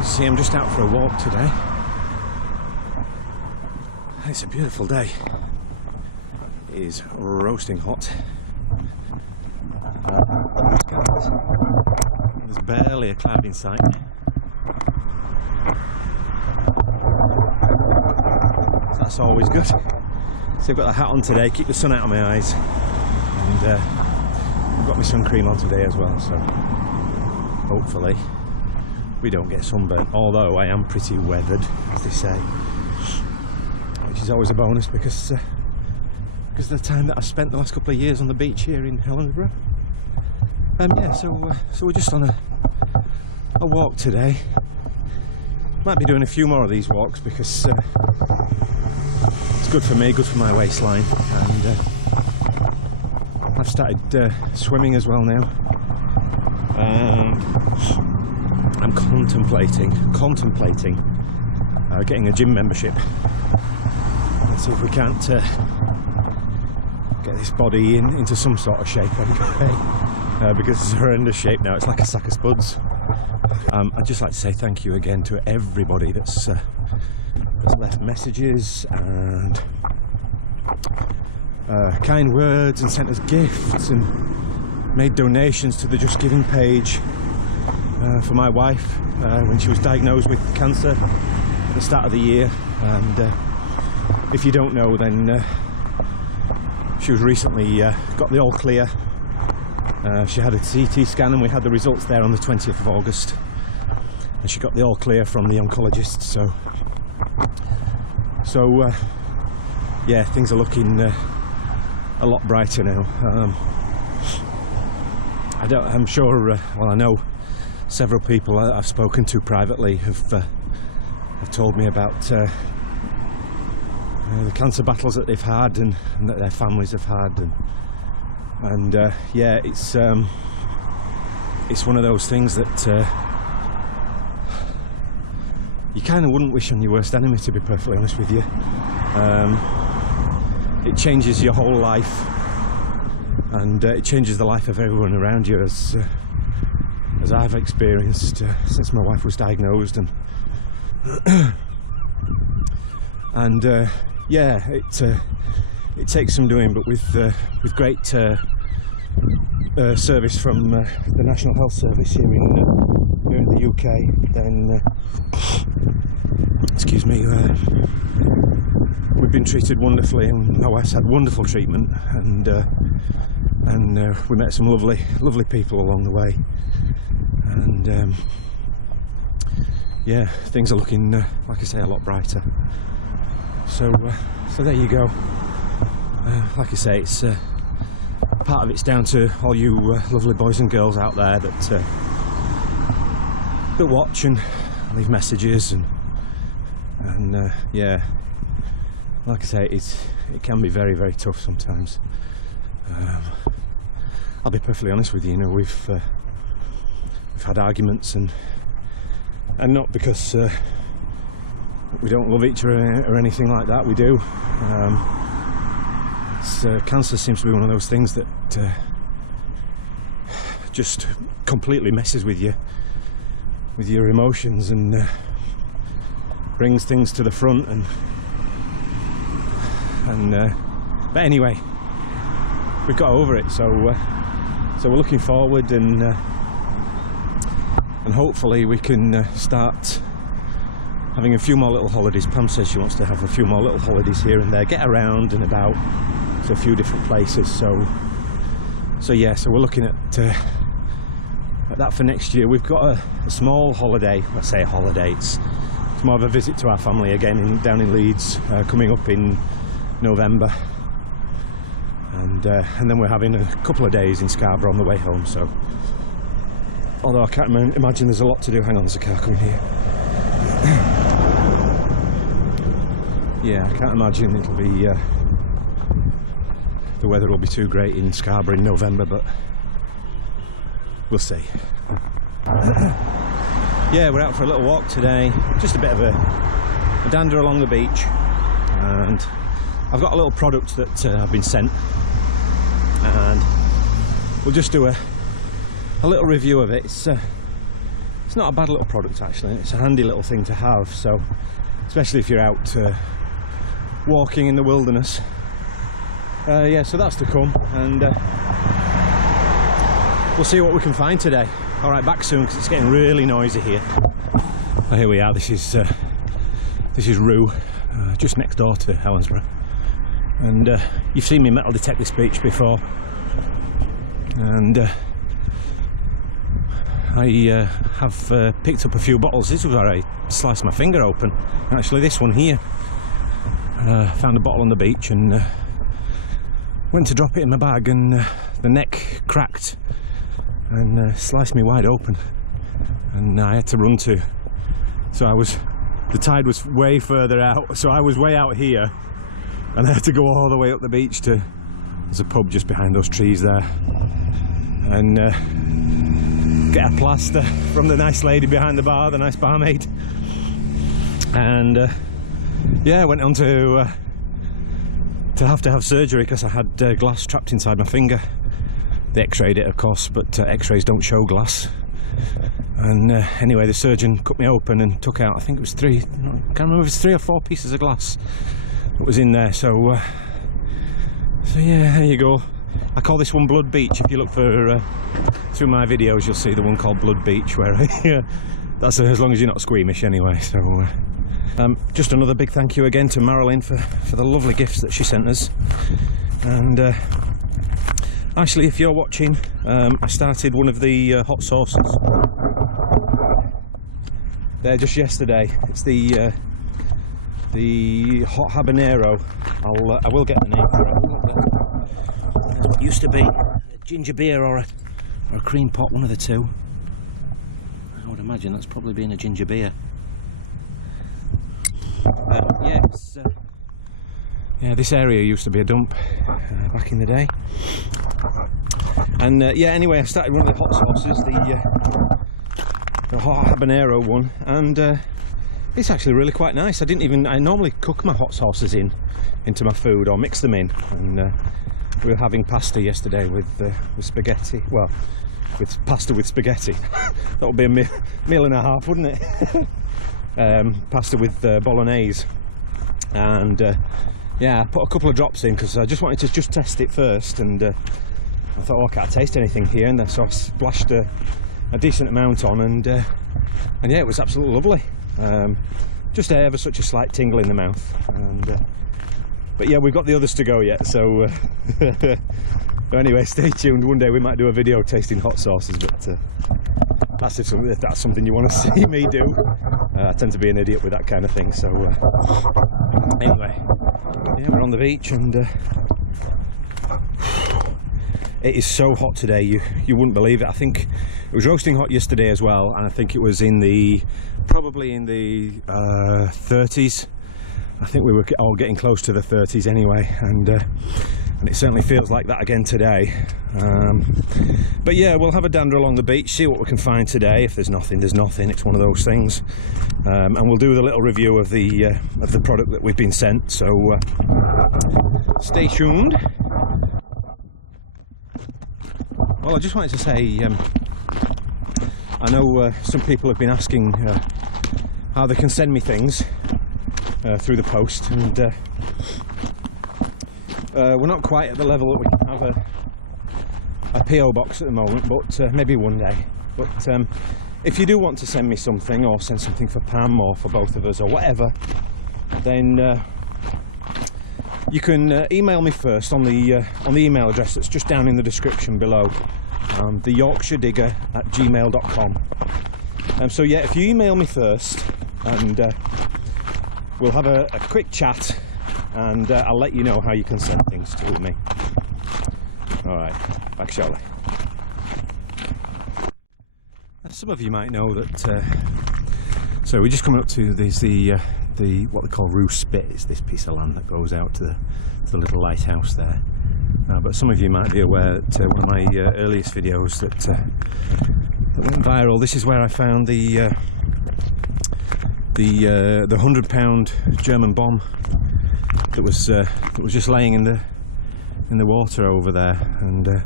You see, I'm just out for a walk today. It's a beautiful day. It is roasting hot. There's barely a cloud in sight. So that's always good. So I've got the hat on today, keep the sun out of my eyes. And I've got my sun cream on today as well, so hopefully we don't get sunburnt. Although I am pretty weathered, as they say, which is always a bonus because of the time that I've spent the last couple of years on the beach here in Helensburgh. Yeah, so we're just on a walk today. Might be doing a few more of these walks because it's good for me, good for my waistline, and I've started swimming as well now. I'm contemplating getting a gym membership. Let's see if we can't get this body into some sort of shape anyway, because it's a horrendous shape now. It's like a sack of spuds. I'd just like to say thank you again to everybody that's left messages and kind words and sent us gifts and made donations to the Just Giving page for my wife when she was diagnosed with cancer at the start of the year. And if you don't know, then she was recently got the all clear. She had a CT scan and we had the results there on the 20th of August, and she got the all clear from the oncologist. So yeah, things are looking a lot brighter now. I'm sure, well, I know several people I've spoken to privately have told me about the cancer battles that they've had and that their families have had, and yeah, it's one of those things that you kind of wouldn't wish on your worst enemy, to be perfectly honest with you. It changes your whole life, and it changes the life of everyone around you, as I've experienced since my wife was diagnosed, and yeah, it takes some doing, but with great service from the National Health Service here in the UK, then excuse me, we've been treated wonderfully, and my wife's had wonderful treatment, and we met some lovely people along the way, and yeah, things are looking, like I say, a lot brighter. So there you go. Like I say, it's part of it's down to all you lovely boys and girls out there that watch and leave messages, and yeah, like I say, it can be very, very tough sometimes. I'll be perfectly honest with you. You know, we've had arguments, and not because we don't love each other or anything like that. We do. Cancer seems to be one of those things that just completely messes with you, with your emotions, and brings things to the front, but anyway, we've got over it, so we're looking forward, and hopefully we can start having a few more little holidays. Pam says she wants to have a few more little holidays here and there, get around and about to a few different places. So yeah, so we're looking at that for next year. We've got a small holiday. I say a holiday, it's more of a visit to our family again down in Leeds, coming up in November, and then we're having a couple of days in Scarborough on the way home. So, although I can't imagine there's a lot to do. Hang on, there's a car coming here. Yeah, I can't imagine it'll be the weather will be too great in Scarborough in November, but we'll see. Yeah, we're out for a little walk today, just a bit of a dander along the beach, and I've got a little product that I've been sent, and we'll just do a little review of it. It's it's not a bad little product actually. It's a handy little thing to have, so especially if you're out walking in the wilderness. Yeah, so that's to come, and we'll see what we can find today. All right, back soon because it's getting really noisy here. Oh, here we are. This is Rue, just next door to Helensburgh, and you've seen me metal detect this beach before, and I have picked up a few bottles. This was where I sliced my finger open. Actually, this one here. Found a bottle on the beach and went to drop it in my bag, and the neck cracked and sliced me wide open, and I had to run to. So the tide was way further out, so I was way out here, and I had to go all the way up the beach to. There's a pub just behind those trees there, and get a plaster from the nice lady behind the bar, the nice barmaid, and yeah, I went on to have surgery because I had glass trapped inside my finger. They x-rayed it, of course, but x-rays don't show glass. And anyway, the surgeon cut me open and took out, I think it was I can't remember if it's 3 or 4 pieces of glass that was in there. So yeah, there you go. I call this one Blood Beach. If you look for through my videos, you'll see the one called Blood Beach, where that's as long as you're not squeamish anyway. So just another big thank you again to Marilyn for the lovely gifts that she sent us. And actually, if you're watching, I started one of the hot sauces there just yesterday. It's the hot habanero. I will get the name for it. It used to be a ginger beer or a cream pot, one of the two. I would imagine that's probably been a ginger beer. Yeah, yeah, this area used to be a dump back in the day. And yeah, anyway, I started one of the hot sauces, the hot habanero one, and it's actually really quite nice. I normally cook my hot sauces into my food or mix them in, and we were having pasta yesterday with spaghetti. Well, with pasta with spaghetti. That would be a meal and a half, wouldn't it? Pasta with bolognese, and yeah, I put a couple of drops in because I just wanted to just test it first, and I thought, oh, I can't taste anything here, and then so I splashed a decent amount on, and yeah, it was absolutely lovely. Just ever such a slight tingle in the mouth, and but yeah, we've got the others to go yet, so anyway, stay tuned. One day we might do a video tasting hot sauces, but if that's something you want to see me do. I tend to be an idiot with that kind of thing, so anyway, yeah, we're on the beach, and it is so hot today, you wouldn't believe it. I think it was roasting hot yesterday as well, and I think it was probably in the 30s. I think we were all getting close to the 30s anyway, and it certainly feels like that again today. But yeah, we'll have a dander along the beach, see what we can find today. If there's nothing, there's nothing. It's one of those things, and we'll do the little review of the product that we've been sent. So stay tuned. Well, I just wanted to say, I know some people have been asking how they can send me things through the post, and we're not quite at the level that we can have a PO box at the moment, but maybe one day. But if you do want to send me something, or send something for Pam or for both of us or whatever, then you can email me first on the email address that's just down in the description below, the yorkshireddigger@gmail.com. So yeah, if you email me first, and we'll have a quick chat, and I'll let you know how you can send things to me. Alright, back shortly. Some of you might know that, so we're just coming up to the what they call Rue Spit. Is this piece of land that goes out to the little lighthouse there. But some of you might be aware that one of my earliest videos that went viral, this is where I found the £100 German bomb that was just laying in the water over there, and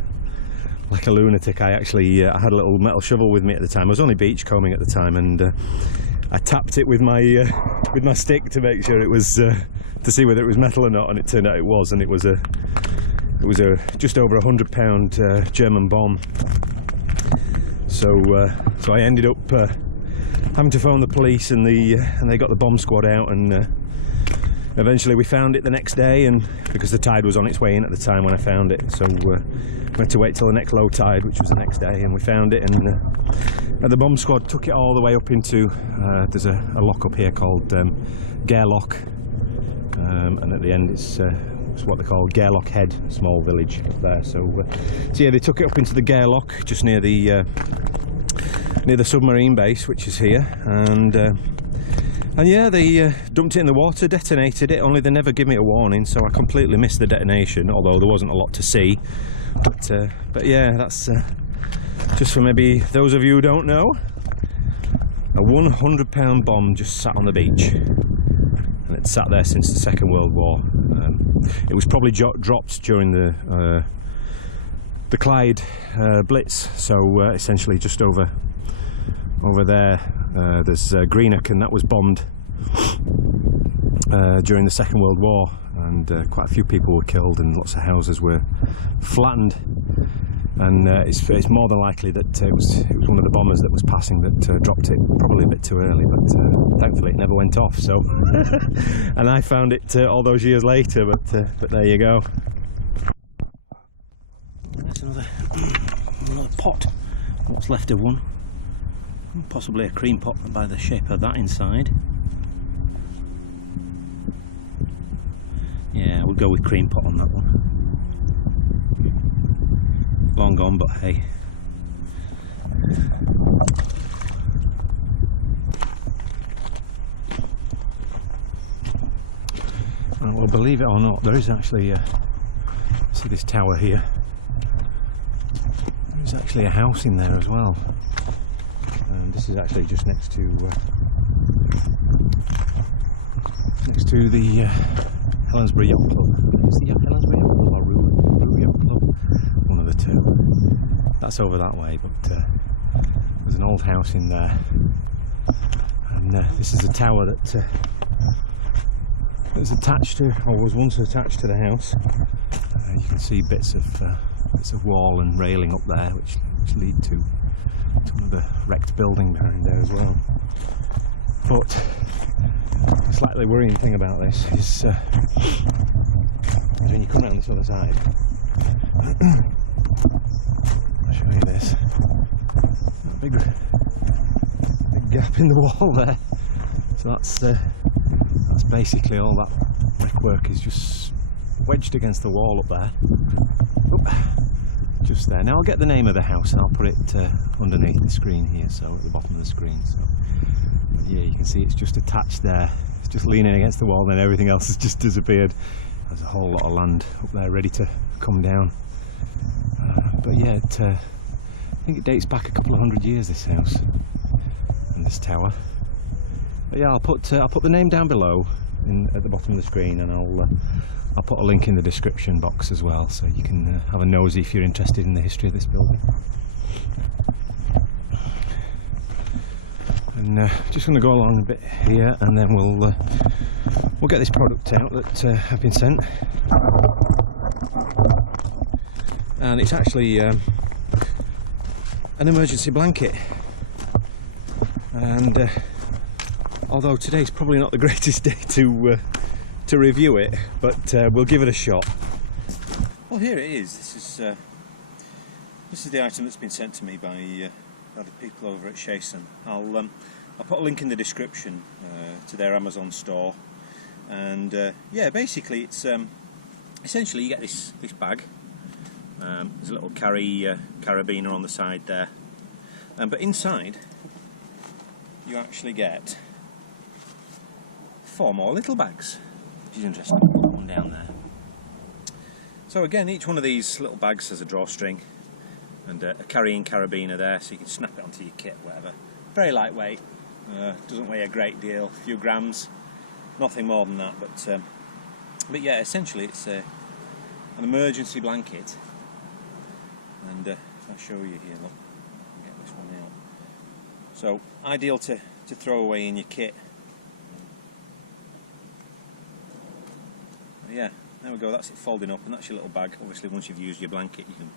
like a lunatic. I actually I had a little metal shovel with me at the time. I was only beachcombing at the time, and I tapped it with my stick to make sure it was to see whether it was metal or not, and it turned out it was, and it was a just over £100 German bomb. So I ended up having to phone the police, and they got the bomb squad out, and eventually we found it the next day, and because the tide was on its way in at the time when I found it, so we had to wait till the next low tide, which was the next day, and we found it, and the bomb squad took it all the way up into there's a lock up here called Gairloch, and at the end it's what they call Gairloch Head, a small village up there. So yeah, they took it up into the Gairloch, just near the submarine base, which is here, and yeah, they dumped it in the water, detonated it, only they never give me a warning, so I completely missed the detonation, although there wasn't a lot to see. But yeah, that's just for maybe those of you who don't know, a £100 bomb just sat on the beach, and it sat there since the Second World War. It was probably dropped during the Clyde Blitz, so essentially just over there there's Greenock, and that was bombed during the Second World War, and quite a few people were killed and lots of houses were flattened, and it's more than likely that it was one of the bombers that was passing that dropped it, probably a bit too early, but thankfully it never went off. So and I found it all those years later, but there you go. That's another pot, what's left of one, possibly a cream pot by the shape of that inside. Yeah, we'll go with cream pot on that one. Long gone, but hey. Well, believe it or not, there is actually see this tower here, there's actually a house in there as well, and this is actually just next to the Helensbury Yacht Club. Is it Helensbury Yacht Club or Rue Yacht Club? One of the two. That's over that way, but there's an old house in there, and this is a tower that was attached to, or was once attached to the house. You can see bits of wall and railing up there, which lead to another wrecked building behind there as well. But the slightly worrying thing about this is when you come around this other side. I'll show you this. A big gap in the wall there. So that's basically all that brickwork is just wedged against the wall up there. Oop, just there. Now I'll get the name of the house and I'll put it underneath the screen here, so at the bottom of the screen. So yeah, you can see it's just attached there. It's just leaning against the wall, and then everything else has just disappeared. There's a whole lot of land up there ready to come down. But yeah, I think it dates back a couple of hundred years, this house and this tower. But yeah, I'll put the name down below at the bottom of the screen, and I'll put a link in the description box as well, so you can have a nosy if you're interested in the history of this building. And just going to go along a bit here, and then we'll get this product out that I've been sent. And it's actually an emergency blanket, and although today's probably not the greatest day to review it, but we'll give it a shot. Well, here it is. This is the item that's been sent to me by the people over at Chasen. I'll put a link in the description to their Amazon store, and yeah, basically it's essentially you get this bag. There's a little carabiner on the side there, but inside you actually get 4 more little bags, which is interesting. One down there. So again, each one of these little bags has a drawstring and a carrying carabiner there, so you can snap it onto your kit, whatever. Very lightweight, doesn't weigh a great deal, a few grams, nothing more than that. But yeah, essentially it's an emergency blanket, and I'll show you here, look. Get this one out. So, ideal to throw away in your kit. Yeah, there we go, that's it folding up, and that's your little bag. Obviously once you've used your blanket you can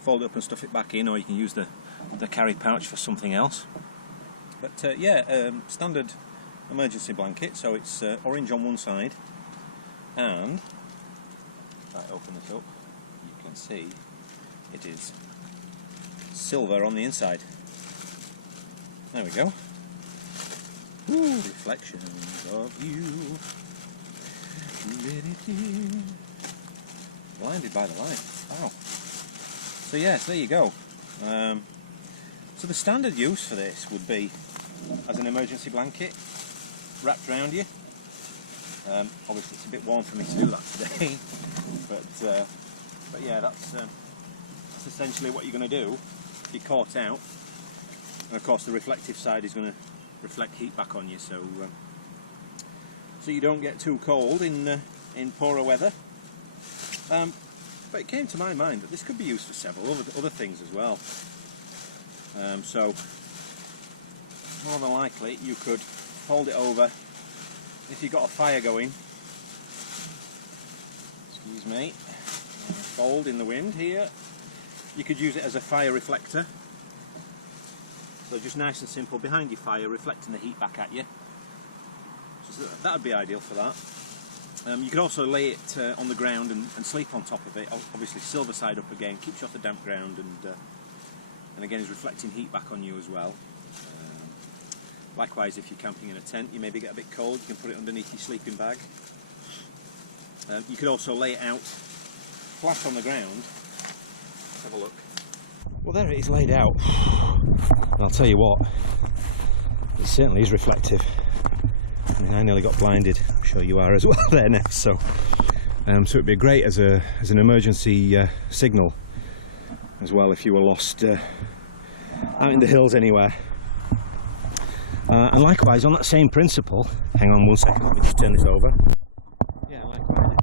fold it up and stuff it back in, or you can use the carry pouch for something else. But yeah, standard emergency blanket, so it's orange on one side, and if I open it up you can see it is silver on the inside. There we go. Ooh, reflections of you. Blinded by the light. Wow. So yes, there you go. So the standard use for this would be as an emergency blanket wrapped around you. Obviously it's a bit warm for me to do that today, but yeah, that's essentially what you're going to do if you're caught out. And of course the reflective side is going to reflect heat back on you, so you don't get too cold in poorer weather. But it came to my mind that this could be used for several other things as well. So more than likely you could hold it over if you've got a fire going. Excuse me. Fold in the wind here. You could use it as a fire reflector. So just nice and simple behind your fire, reflecting the heat back at you. So that would be ideal for that. You could also lay it on the ground and sleep on top of it. Obviously silver side up again, keeps you off the damp ground, and again is reflecting heat back on you as well. Likewise, if you're camping in a tent, you maybe get a bit cold, you can put it underneath your sleeping bag. You could also lay it out flat on the ground. Let's have a look. Well, there it is laid out. And I'll tell you what, it certainly is reflective. I mean, I nearly got blinded. I'm sure you are as well there now. So it'd be great as an emergency signal as well if you were lost out in the hills anywhere. And likewise, on that same principle, hang on one second, let me just turn this over. Yeah, likewise,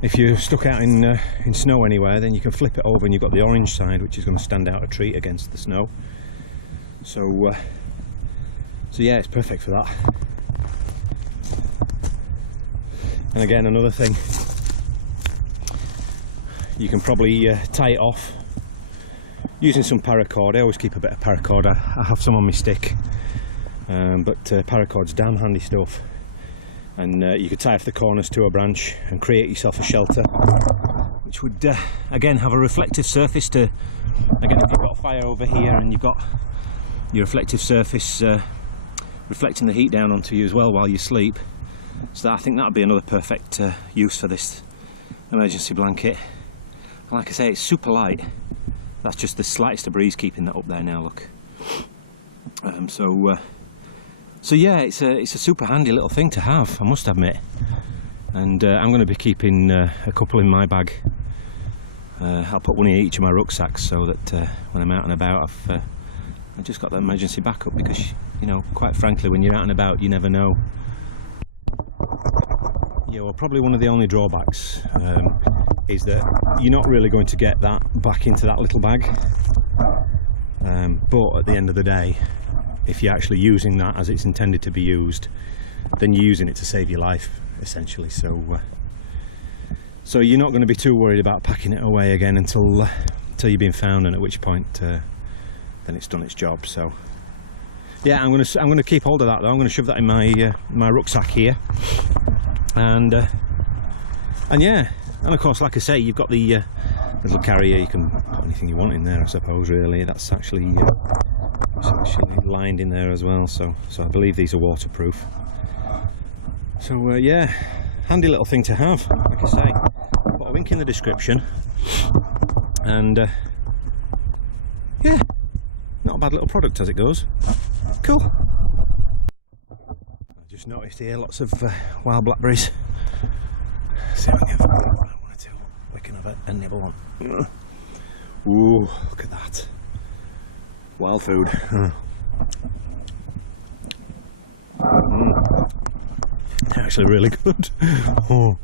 if you're stuck out in snow anywhere, then you can flip it over and you've got the orange side, which is going to stand out a treat against the snow. So yeah, it's perfect for that. And again, another thing, you can probably tie it off using some paracord. I always keep a bit of paracord. I have some on my stick, but paracord's damn handy stuff. And you could tie off the corners to a branch and create yourself a shelter, which would again have a reflective surface to, again, if you've got a fire over here and you've got your reflective surface reflecting the heat down onto you as well while you sleep. So I think that would be another perfect use for this emergency blanket. And like I say, it's super light. That's just the slightest of breeze keeping that up there now, look. So yeah, it's a super handy little thing to have, I must admit. And I'm going to be keeping a couple in my bag. I'll put one in each of my rucksacks so that when I'm out and about I've just got that emergency backup, because, you know, quite frankly, when you're out and about you never know. Yeah, well, probably one of the only drawbacks is that you're not really going to get that back into that little bag. But at the end of the day, if you're actually using that as it's intended to be used, then you're using it to save your life, essentially. So you're not going to be too worried about packing it away again until you've been found, and at which point then it's done its job. So yeah, I'm going to keep hold of that though. I'm going to shove that in my rucksack here, and yeah, and of course, like I say, you've got the little carrier. You can put anything you want in there, I suppose. Really, that's actually lined in there as well. So I believe these are waterproof. So yeah, handy little thing to have. Like I say, put a link in the description, and yeah, not a bad little product as it goes. Cool. I just noticed here lots of wild blackberries. See if I can get one or two. We can have a nibble on. Ooh, look at that. Wild food. They're actually really good. Oh.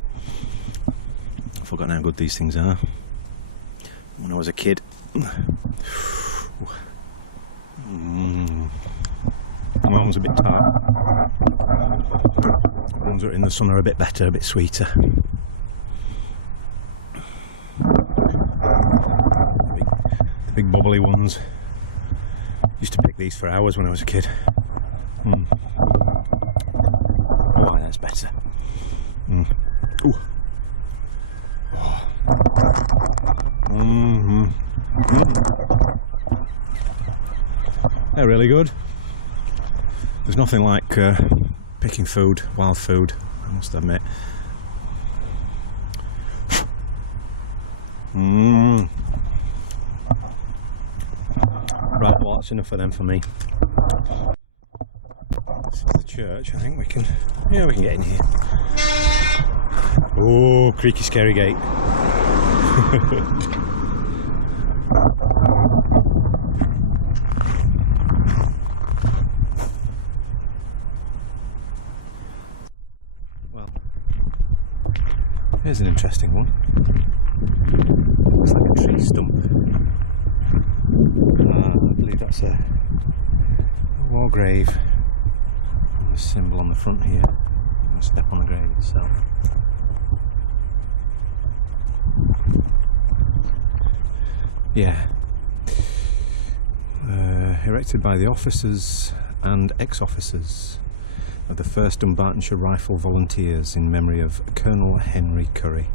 I've forgotten how good these things are. when I was a kid. The mountains are a bit tart. The ones that are in the sun are a bit better, a bit sweeter. The big bubbly ones. Used to pick these for hours when I was a kid. Oh, that's better. Ooh. Oh. They're really good. There's nothing like picking food, wild food, I must admit. Right, well that's enough of them for me. This is the church, I think we can get in here. Oh, creaky scary gate. Well, here's an interesting one. Looks like a tree stump. I believe that's a war grave. And the symbol on the front here. I'll step on the grave itself. Yeah. Erected by the officers and ex-officers of the 1st Dumbartonshire Rifle Volunteers in memory of Colonel Henry Curry,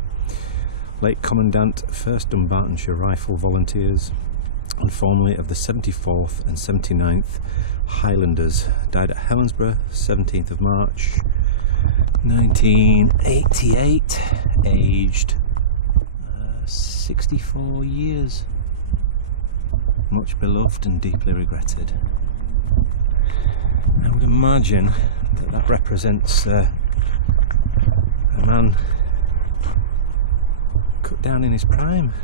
late Commandant 1st Dumbartonshire Rifle Volunteers, and formerly of the 74th and 79th Highlanders, died at Helensburgh, 17th of March 1988, aged 64 years. Much beloved and deeply regretted. I would imagine that represents a man cut down in his prime.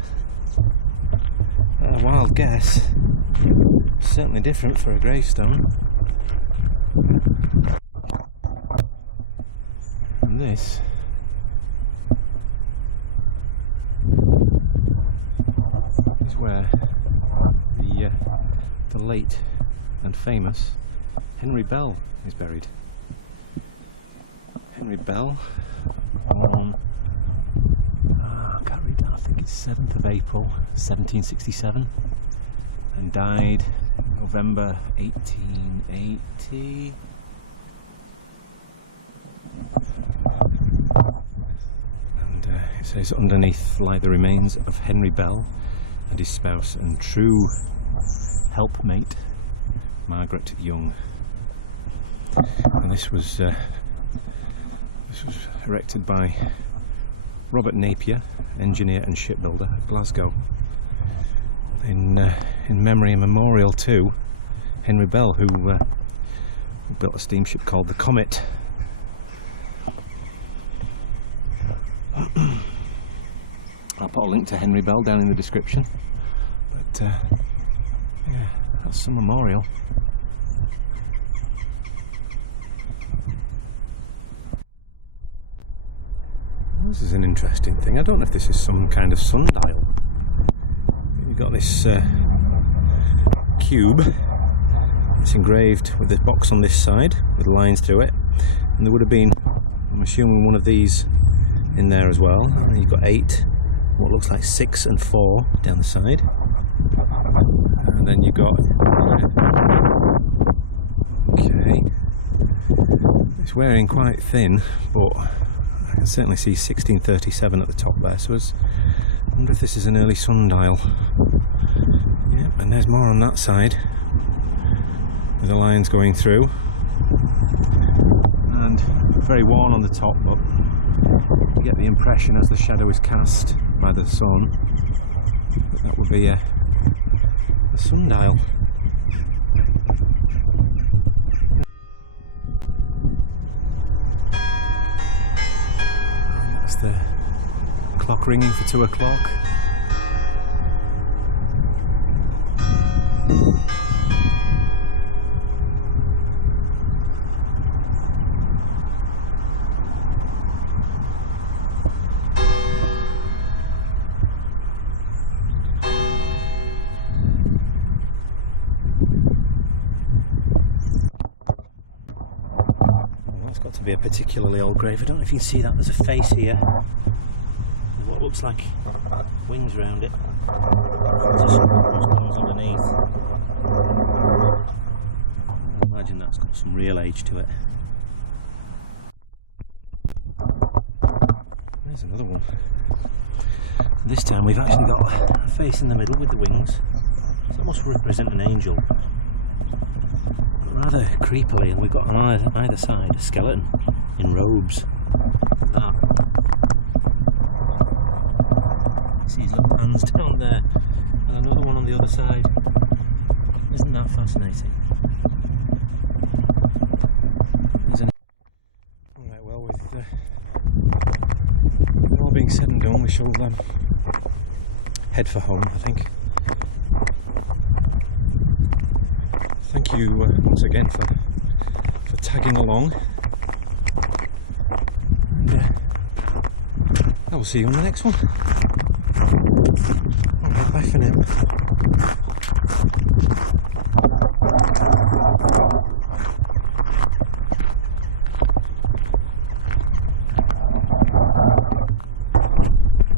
A wild guess. Certainly different for a gravestone. And this is where the late and famous Henry Bell is buried. Henry Bell, born, I can't read that, I think it's 7th of April 1767, and died in November 1880. And it says underneath lie the remains of Henry Bell and his spouse and true helpmate Margaret Young. And this was erected by Robert Napier, engineer and shipbuilder of Glasgow, in memory and memorial to Henry Bell, who built a steamship called the Comet. I'll put a link to Henry Bell down in the description, but yeah, that's some memorial. This is an interesting thing. I don't know if this is some kind of sundial. You've got this cube. It's engraved with this box on this side with lines through it, and there would have been, I'm assuming, one of these in there as well. And you've got 8, what looks like 6 and 4 down the side, and then you've got okay, it's wearing quite thin, but I can certainly see 1637 at the top there, so I wonder if this is an early sundial. Yeah, and there's more on that side with the lines going through, and very worn on the top, but you get the impression as the shadow is cast by the sun that would be a sundial. And that's the clock ringing for 2 o'clock. be a particularly old grave. I don't know if you can see that. There's a face here with what looks like wings around it. There's some bones underneath. I imagine that's got some real age to it. There's another one. This time we've actually got a face in the middle with the wings. So that must represent an angel. But rather creepily, and we've got on either side a skeleton in robes. Look at that. See his little hands down there, and another one on the other side. Isn't that fascinating? Alright, well, with all being said and done, we shall head for home, I think. Thank you once again for tagging along. And I will see you on the next one. Alright, bye for now.